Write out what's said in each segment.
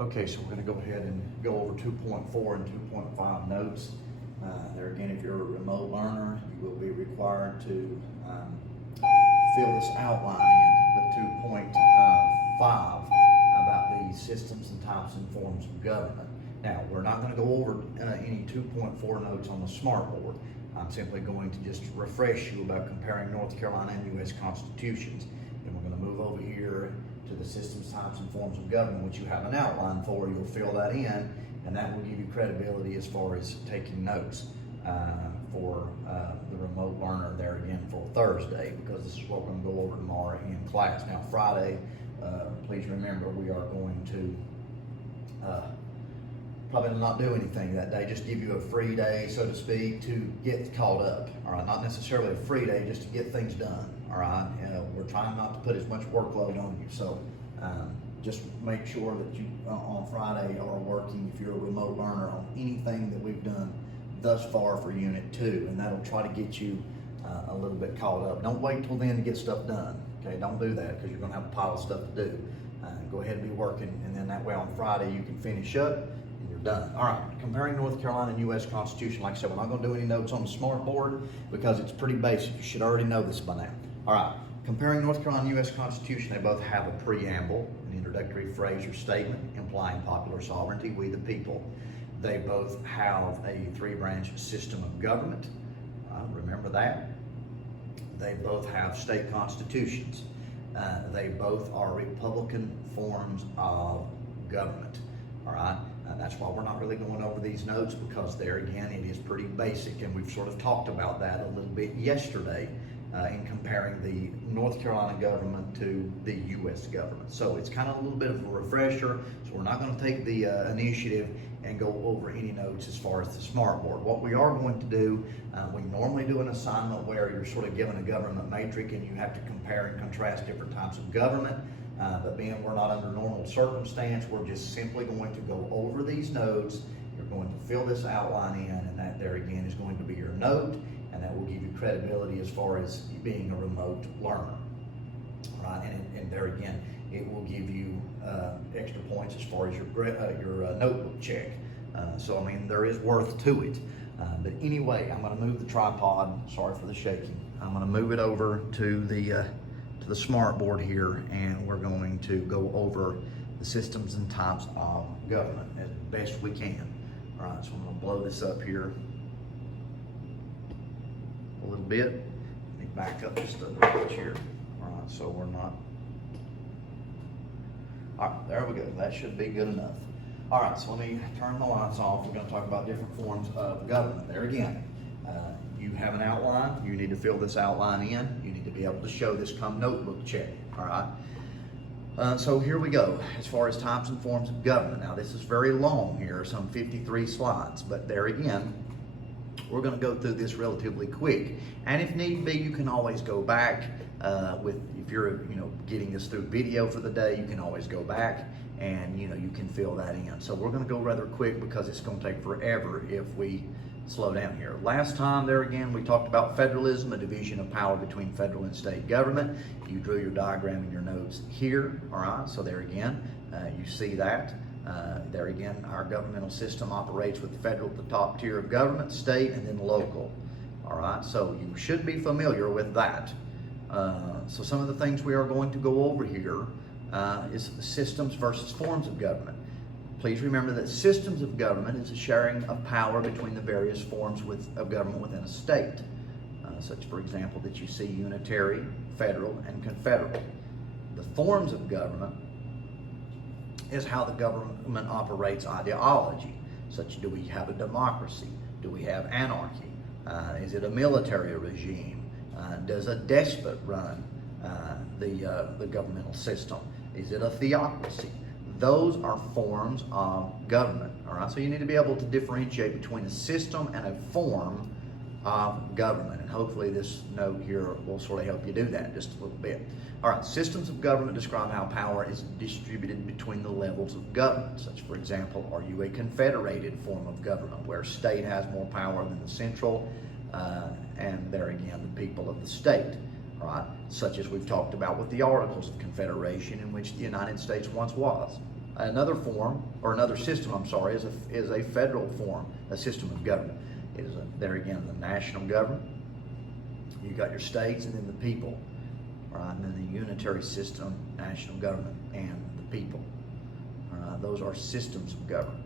Okay, so we're going to go ahead and go over 2.4 and 2.5 notes. There again, if you're a remote learner, you will be required to fill this outline in with 2.5 about the systems and types and forms of government. Now, we're not going to go over any 2.4 notes on the smartboard. I'm simply going to just refresh you about comparing North Carolina and U.S. constitutions. And we're going to move over here to the systems, types, and forms of government, which you have an outline for. You'll fill that in, and that will give you credibility as far as taking notes for the remote learner there again for Thursday, because this is what we're going to go over tomorrow in class. Now, Friday, please remember we are going to probably not do anything that day, just give you a free day, so to speak, to get caught up, all right? Not necessarily a free day, just to get things done, all right? We're trying not to put as much workload on you, so just make sure that you, on Friday, are working, if you're a remote learner, on anything that we've done thus far for Unit 2, and that'll try to get you a little bit caught up. Don't wait till then to get stuff done, okay? Don't do that, because you're gonna have a pile of stuff to do. Go ahead and be working, and then that way on Friday you can finish up, done. All right, comparing North Carolina and U.S. Constitution. Like I said, we're not going to do any notes on the smartboard because it's pretty basic. You should already know this by now. All right, comparing North Carolina and U.S. Constitution, they both have a preamble, an introductory phrase or statement implying popular sovereignty, we the people. They both have a three-branch system of government. Remember that. They both have state constitutions. They both are Republican forms of government. All right. That's why we're not really going over these notes, because there again it is pretty basic, and we've sort of talked about that a little bit yesterday in comparing the North Carolina government to the U.S. government. So it's kind of a little bit of a refresher, so we're not going to take the initiative and go over any notes as far as the smartboard. What we are going to do, we normally do an assignment where you're sort of given a government matrix and you have to compare and contrast different types of government. But being we're not under normal circumstance, we're just simply going to go over these notes. You're going to fill this outline in, and that there again is going to be your note, and that will give you credibility as far as being a remote learner. Right? And there again, it will give you extra points as far as your notebook check. So I mean, there is worth to it. But anyway, I'm going to move the tripod. Sorry for the shaking. I'm going to move it over to the smartboard here, and we're going to go over the systems and types of government as best we can. All right, so I'm going to blow this up here a little bit. Let me back up just a little bit here. All right, so we're not. All right, there we go. That should be good enough. All right, so let me turn the lights off. We're going to talk about different forms of government. There again, you have an outline. You need to fill this outline in. You need to be able to show this come notebook check. All right. So here we go. As far as types and forms of government. Now this is very long here, some 53 slides. But there again, we're going to go through this relatively quick. And if need be, you can always go back if you're getting this through video for the day. You can always go back and you can fill that in. So we're going to go rather quick because it's going to take forever if we slow down here. Last time there again we talked about federalism, a division of power between federal and state government. You drew your diagram in your notes here. All right, so there again you see that. There again, our governmental system operates with federal at the top tier of government, state, and then local. All right, so you should be familiar with that. So some of the things we are going to go over here is systems versus forms of government. Please remember that systems of government is a sharing of power between the various forms of government within a state. Such, for example, that you see unitary, federal, and confederate. The forms of government is how the government operates ideology. Such, do we have a democracy? Do we have anarchy? Is it a military regime? Does a despot run the governmental system? Is it a theocracy? Those are forms of government, all right? So you need to be able to differentiate between a system and a form of government, and hopefully this note here will sort of help you do that just a little bit. All right, systems of government describe how power is distributed between the levels of government. Such, for example, are you a confederated form of government where state has more power than the central, and there again, the people of the state? All right, such as we've talked about with the Articles of Confederation, in which the United States once was. Another form, or another system, I'm sorry, is a federal form, a system of government. It is there again, the national government. You got your states and then the people, right? And then the unitary system, national government and the people. Those are systems of government.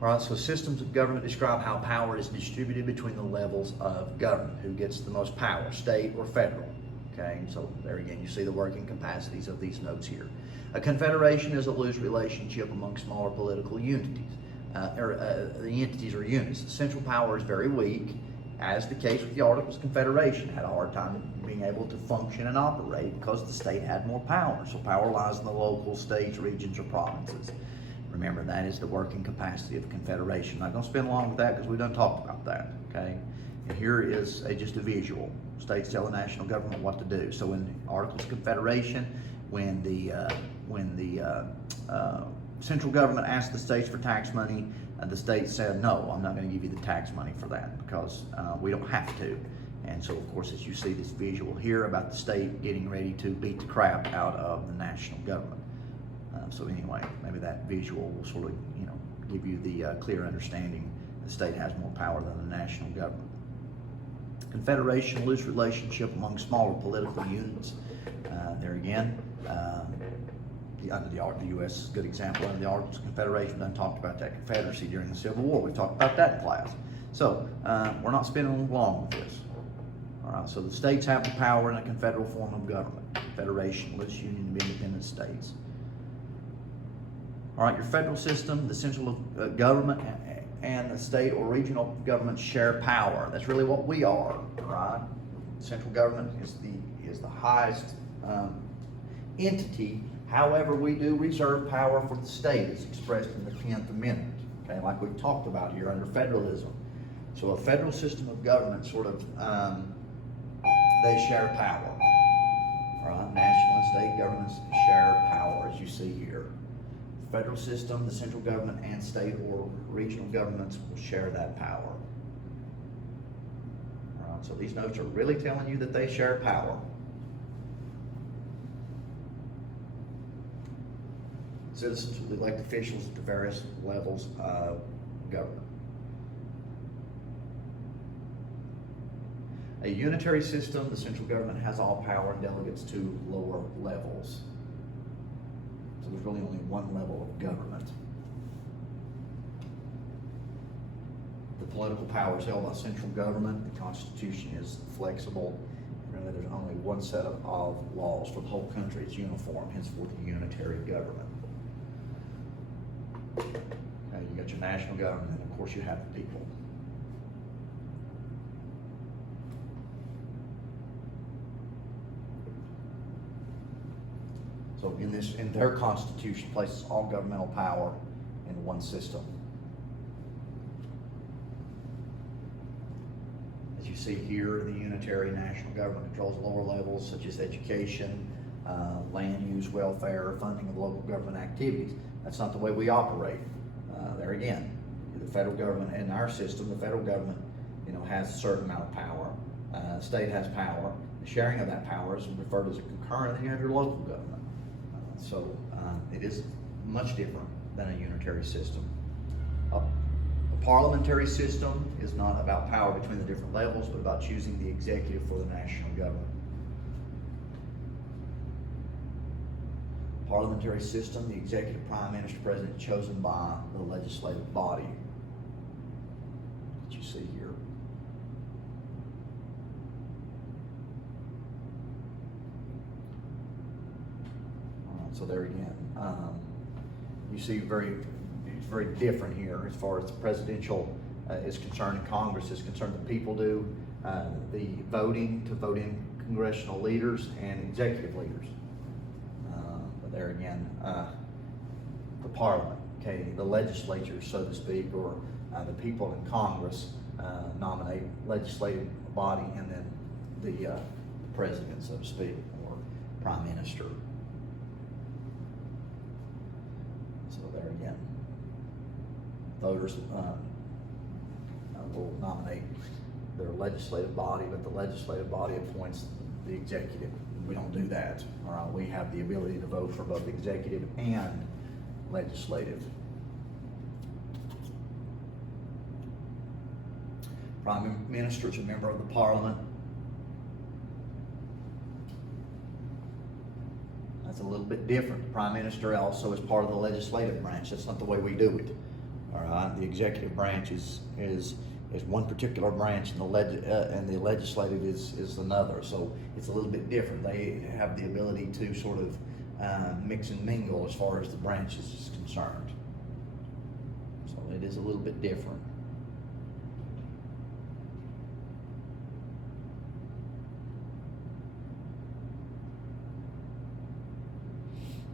All right, so systems of government describe how power is distributed between the levels of government. Who gets the most power, state or federal? Okay, so there again, you see the working capacities of these notes here. A confederation is a loose relationship among smaller political unities. The entities or units. The central power is very weak, as the case with the Articles of Confederation. Had a hard time being able to function and operate because the state had more power. So power lies in the local states, regions, or provinces. Remember, that is the working capacity of a confederation. I'm not going to spend long with that because we done talked about that, okay? And here is just a visual. States tell the national government what to do. So in the Articles of Confederation, when the central government asked the states for tax money, the states said, no, I'm not going to give you the tax money for that because we don't have to. And so, of course, as you see this visual here about the state getting ready to beat the crap out of the national government. So anyway, maybe that visual will sort of, give you the clear understanding the state has more power than the national government. Confederation, loose relationship among smaller political units. There again, under the U.S. is a good example. Under the Articles of Confederation, done talked about that confederacy during the Civil War. We talked about that in class. So we're not spending long with this. All right. So the states have the power in a confederal form of government. Confederation, loose union of independent states. All right. Your federal system, the central government and the state or regional governments share power. That's really what we are. Right. Central government is the highest entity. However, we do reserve power for the state as expressed in the 10th Amendment, okay, like we've talked about here under federalism. So a federal system of government sort of, they share power, right? National and state governments share power, as you see here. Federal system, the central government and state or regional governments will share that power. All right, so these notes are really telling you that they share power. Citizens will elect officials at the various levels of government. A unitary system, the central government has all power and delegates to lower levels. So there's really only one level of government. The political power is held by central government. The Constitution is flexible. Really, there's only one set of laws for the whole country. It's uniform, henceforth a unitary government. You got your national government, and of course you have the people. So in their constitution places all governmental power in one system. As you see here, the unitary national government controls lower levels such as education, land use, welfare, funding of local government activities. That's not the way we operate. There again, the federal government in our system, the federal government, has a certain amount of power. The state has power. The sharing of that power is referred to as a concurrent, and you have your local government. So it is much different than a unitary system. A parliamentary system is not about power between the different levels, but about choosing the executive for the national government. Parliamentary system, the executive, prime minister, president chosen by the legislative body that you see here. So there again, you see it's very different here as far as the presidential is concerned and Congress is concerned. The people do the voting to vote in congressional leaders and executive leaders. There again, the parliament, okay, the legislature, so to speak, or the people in Congress nominate legislative body, and then the president, so to speak, or prime minister. So there again, voters will nominate their legislative body, but the legislative body appoints the executive We don't do that. All right, we have the ability to vote for both executive and legislative. Prime Minister is a member of the Parliament. That's a little bit different. The Prime Minister also is part of the legislative branch. That's not the way we do it. All right, the executive branch is one particular branch, and the legislative is another. So it's a little bit different. They have the ability to sort of mix and mingle as far as the branches is concerned. So it is a little bit different.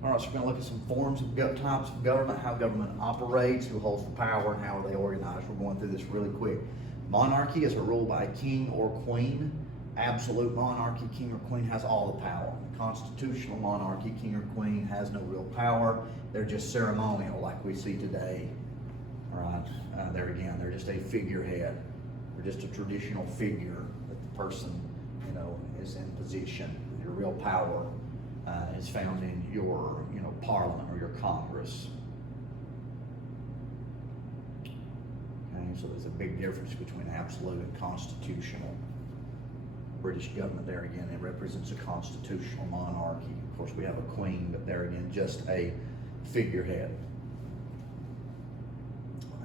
All right, so we're going to look at some forms of types of government, how government operates, who holds the power, and how are they organized. We're going through this really quick. Monarchy is a rule by a king or queen. Absolute monarchy, king or queen has all the power. Constitutional monarchy, king or queen has no real power. They're just ceremonial, like we see today. All right, there again, they're just a figurehead. They're just a traditional figure that the person, is in position. Your real power is found in your, parliament or your Congress. Okay, so there's a big difference between absolute and constitutional. British government, there again, it represents a constitutional monarchy. Of course, we have a queen, but there again, just a figurehead.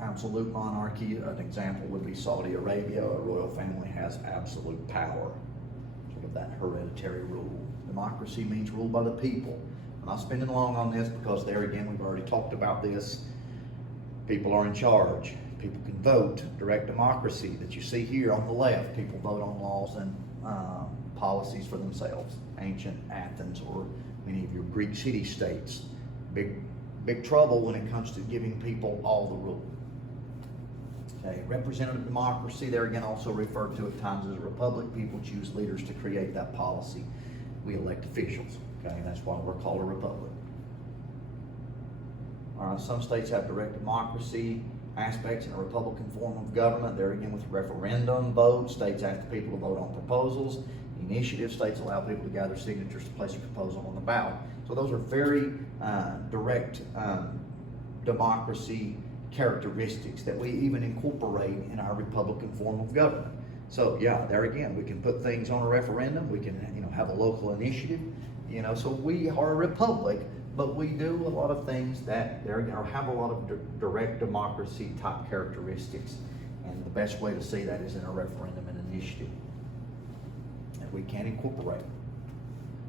Absolute monarchy, an example would be Saudi Arabia. A royal family has absolute power, sort of that hereditary rule. Democracy means ruled by the people. I'm not spending long on this because there again, we've already talked about this. People are in charge. People can vote. Direct democracy that you see here on the left, people vote on laws and policies for themselves. Ancient Athens or many of your Greek city-states. Big trouble when it comes to giving people all the rule. Okay, representative democracy, there again also referred to at times as a republic. People choose leaders to create that policy. We elect officials, okay? That's why we're called a republic. All right, some states have direct democracy aspects in a Republican form of government. There again with referendum votes, states ask the people to vote on proposals. Initiative states allow people to gather signatures to place a proposal on the ballot. So those are very direct democracy characteristics that we even incorporate in our Republican form of government. So yeah, there again, we can put things on a referendum. We can, have a local initiative. So we are a republic, but we do a lot of things that have a lot of direct democracy type characteristics. And the best way to see that is in a referendum and initiative. And we can incorporate.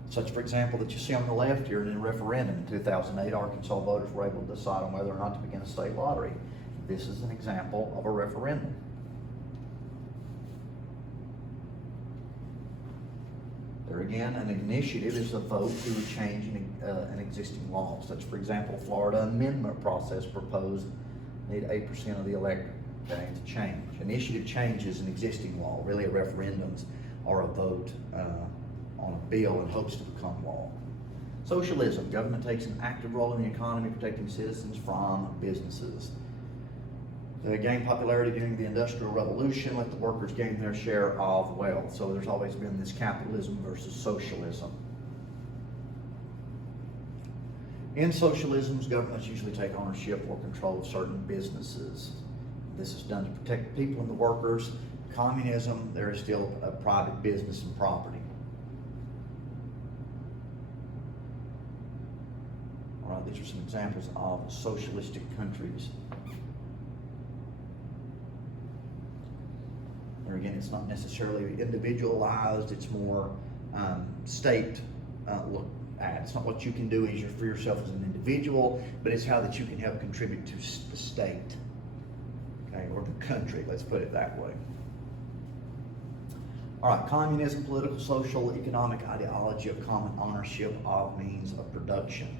Such, for example, that you see on the left here in a referendum in 2008, Arkansas voters were able to decide on whether or not to begin a state lottery. This is an example of a referendum. There again, an initiative is a vote to change an existing law. Such, for example, Florida amendment process proposed need 8% of the electorate to change. Initiative changes an existing law. Really, a referendums are a vote on a bill in hopes to become law. Socialism, government takes an active role in the economy, protecting citizens from businesses. They gained popularity during the Industrial Revolution, let the workers gain their share of wealth. So there's always been this capitalism versus socialism. In socialisms, governments usually take ownership or control of certain businesses. This is done to protect the people and the workers. Communism, there is still a private business and property. All right, these are some examples of socialistic countries. There again, it's not necessarily individualized, it's more state looked at. It's not what you can do for yourself as an individual, but it's how that you can help contribute to the state, okay, or the country, let's put it that way. All right, communism, political, social, economic ideology of common ownership of means of production.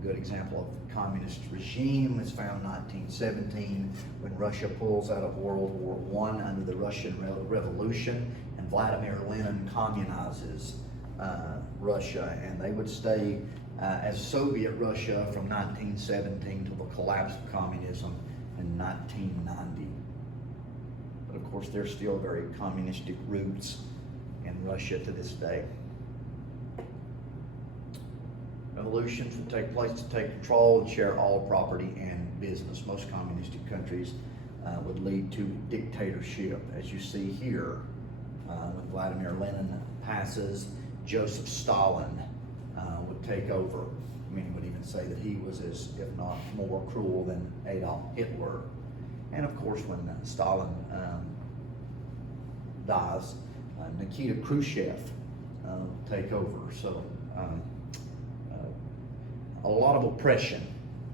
A good example of communist regime is found in 1917 when Russia pulls out of World War I under the Russian Revolution, and Vladimir Lenin communizes Russia, and they would stay as Soviet Russia from 1917 to the collapse of communism in 1990. But of course, there's still very communistic roots in Russia to this day. revolutions would take place to take control and share all property and business. Most communistic countries would lead to dictatorship, as you see here. When Vladimir Lenin passes, Joseph Stalin would take over. Many would even say that he was as, if not more cruel than Adolf Hitler. And of course, when Stalin dies, Nikita Khrushchev will take over. So a lot of oppression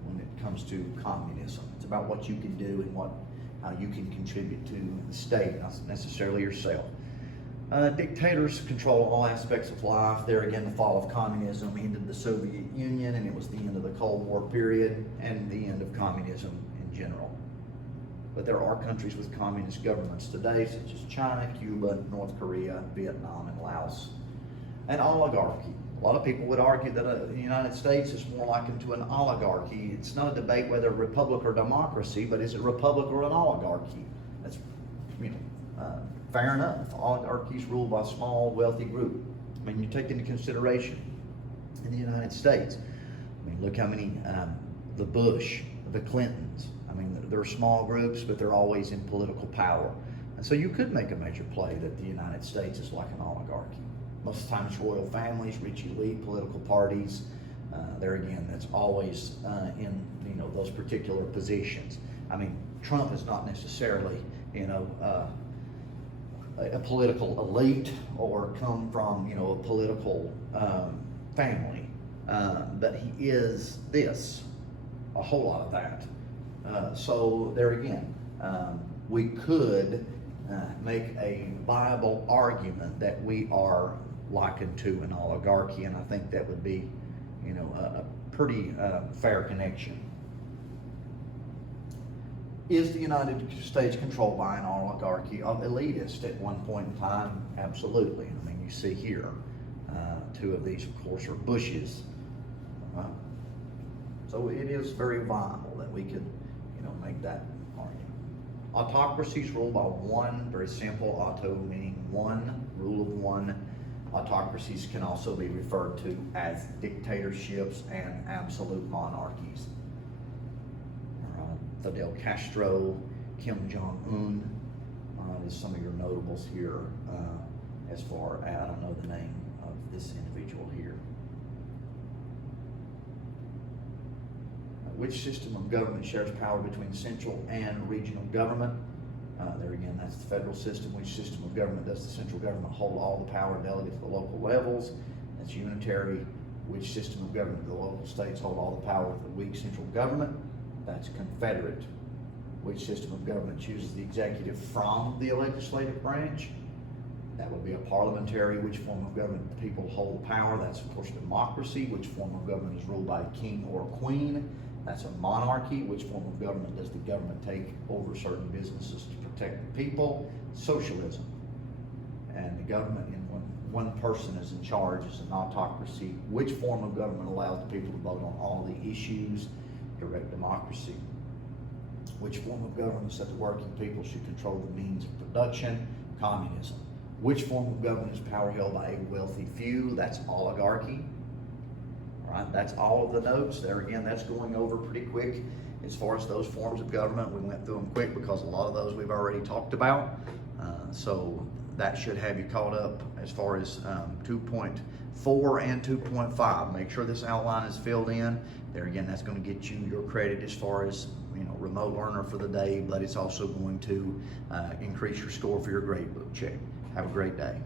when it comes to communism. It's about what you can do and how you can contribute to the state, not necessarily yourself. Dictators control all aspects of life. There again, the fall of communism ended the Soviet Union, and it was the end of the Cold War period and the end of communism in general. But there are countries with communist governments today, such as China, Cuba, North Korea, Vietnam, and Laos. An oligarchy. A lot of people would argue that the United States is more likened to an oligarchy. It's not a debate whether republic or democracy, but is it republic or an oligarchy? That's, fair enough. Oligarchies ruled by a small, wealthy group. I mean, you take into consideration in the United States, I mean, look how many, the Bush, the Clintons, I mean, they're small groups, but they're always in political power. And so you could make a major play that the United States is like an oligarchy. Most of the time it's royal families, rich elite, political parties. There again, that's always in those particular positions. I mean, Trump is not necessarily a political elite or come from a political family, but he is a whole lot of that. So there again, we could make a viable argument that we are likened to an oligarchy, and I think that would be a pretty fair connection. Is the United States controlled by an oligarchy of elitists at one point in time? Absolutely. I mean, you see here, two of these, of course, are Bushes. So it is very viable that we could, make that argument. Autocracies ruled by one, very simple, auto meaning one, rule of one. Autocracies can also be referred to as dictatorships and absolute monarchies. Fidel Castro, Kim Jong-un is some of your notables here as far as, I don't know the name of this individual here. Which system of government shares power between central and regional government? There again, that's the federal system. Which system of government does the central government hold all the power delegate to the local levels? That's unitary. Which system of government do the local states hold all the power of the weak central government? That's confederate. Which system of government chooses the executive from the legislative branch? That would be a parliamentary. Which form of government do the people hold the power? That's of course democracy. Which form of government is ruled by a king or a queen? That's a monarchy. Which form of government does the government take over certain businesses to protect the people? Socialism. And the government in one person is in charge is an autocracy. Which form of government allows the people to vote on all the issues? Direct democracy. Which form of government said the working people should control the means of production? Communism. Which form of government is power held by a wealthy few? That's oligarchy. All right, that's all of the notes. There again, that's going over pretty quick as far as those forms of government. We went through them quick because a lot of those we've already talked about. So that should have you caught up as far as 2.4 and 2.5. Make sure this outline is filled in. There again, that's going to get you your credit as far as remote learner for the day, but it's also going to increase your score for your gradebook check. Have a great day.